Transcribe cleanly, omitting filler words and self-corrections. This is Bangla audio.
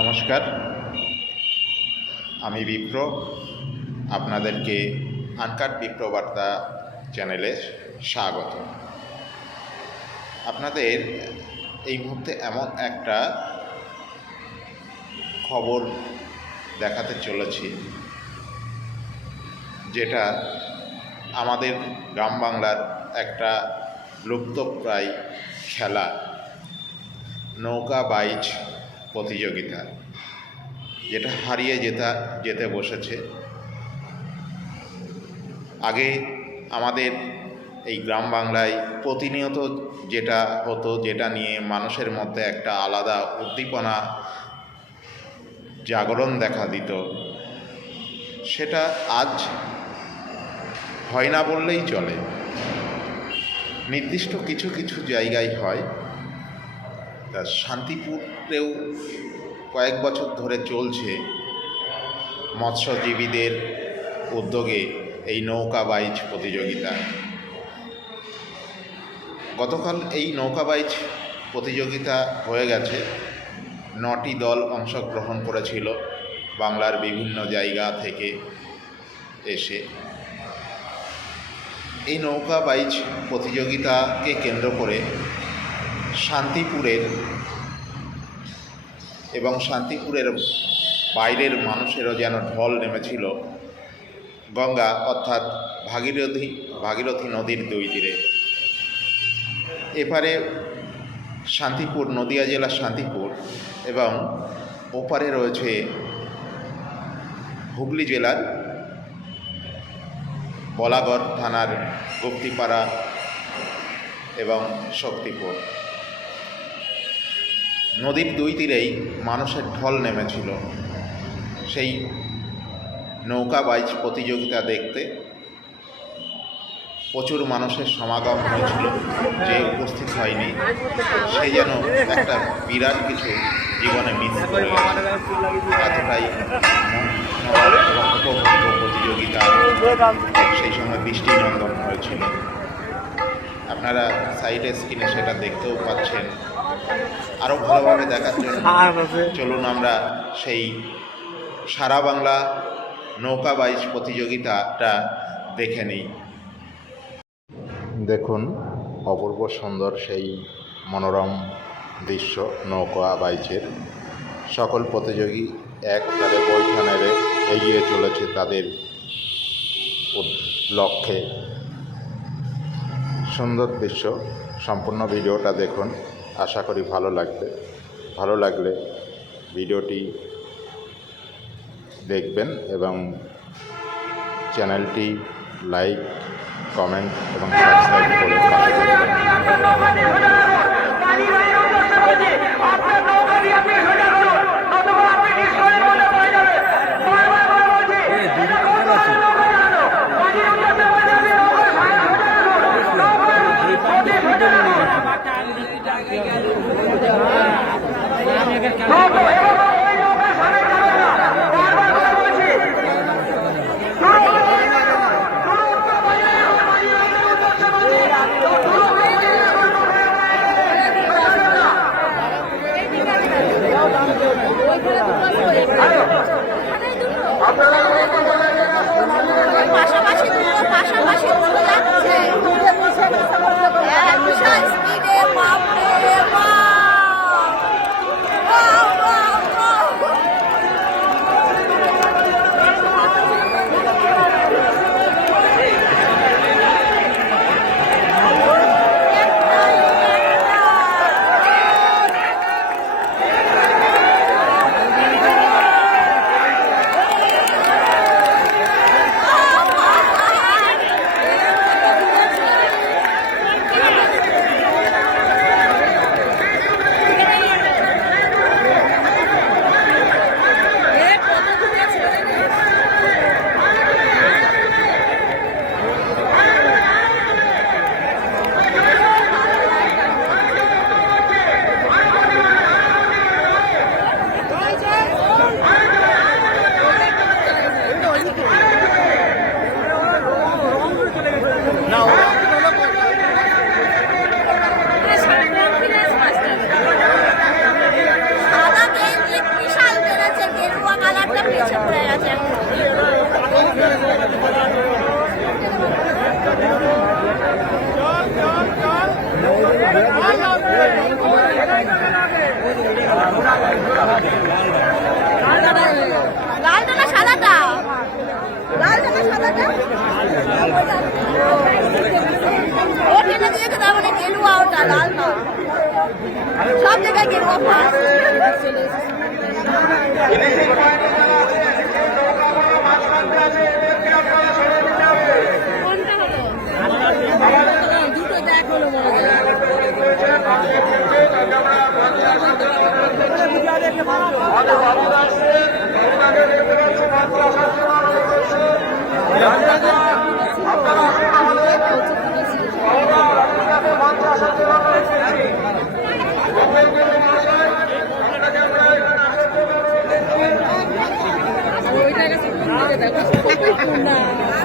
নমস্কার, আমি বিপ্র। আপনাদেরকে আনকাট বিপ্র বার্তা চ্যানেলে স্বাগত। আপনাদের এই মুহূর্তে এমন একটা খবর দেখাতে চলেছি যেটা আমাদের গ্রাম বাংলার একটা লুপ্তপ্রায় খেলা, নৌকা বাইচ প্রতিযোগিতা, যেটা হারিয়ে যেতে বসেছে। আগে আমাদের এই গ্রাম বাংলায় প্রতিনিয়ত যেটা হতো, যেটা নিয়ে মানুষের মধ্যে একটা আলাদা উদ্দীপনা জাগরণ দেখা দিত, সেটা আজ হয় না বললেই চলে। নির্দিষ্ট কিছু কিছু জায়গায় হয়। তা শান্তিপুরেও কয়েক বছর ধরে চলছে মৎস্যজীবীদের উদ্যোগে এই নৌকা বাইচ প্রতিযোগিতা। গতকাল এই নৌকা বাইচ প্রতিযোগিতা হয়ে গেছে। 9টি দল অংশগ্রহণ করেছিল বাংলার বিভিন্ন জায়গা থেকে এসে। এই নৌকা বাইচ প্রতিযোগিতাকে কেন্দ্র করে শান্তিপুরের এবং শান্তিপুরের বাইরের মানুষেরও যেন ঢল নেমেছিল গঙ্গা অর্থাৎ ভাগীরথী নদীর দুই তীরে। এপারে শান্তিপুর, নদিয়া জেলার শান্তিপুর, এবং ওপারে রয়েছে হুগলি জেলার বলাগড় থানার গুপ্তিপাড়া এবং শক্তিপুর। নদীর দুই তীরেই মানুষের ঢল নেমেছিল সেই নৌকা বাইচ প্রতিযোগিতা দেখতে। প্রচুর মানুষের সমাগম হয়েছিল। যে উপস্থিত হয়নি সে যেন একটা বিরাট কিছু জীবনে মিস করে গেছে। এতটাই উপভোগ্য প্রতিযোগিতা, সেই সময় দৃষ্টিনন্দন হয়েছিল। আপনারা সাইডে স্ক্রিনে সেটা দেখতেও পাচ্ছেন। আরও ভালোভাবে দেখার জন্য চলুন আমরা সেই সারা বাংলা নৌকা বাইচ প্রতিযোগিতাটা দেখে নিই। দেখুন, অপূর্ব সুন্দর সেই মনোরম দৃশ্য নৌকা বাইচের। সকল প্রতিযোগী এক তালে বৈঠা নেড়ে এগিয়ে চলেছে তাদের লক্ষ্যে। সুন্দর দৃশ্য। সম্পূর্ণ ভিডিওটা দেখুন, আশা করি ভালো লাগবে। ভালো লাগলে ভিডিওটি দেখবেন এবং চ্যানেলটি লাইক, কমেন্ট এবং সাবস্ক্রাইব করে পাশে থাকবেন। না লাল না সব জায়গায় গেরুয়া ফার্স্ট কোনটা হলো দুটো দেখ হলো ওইটা দেখো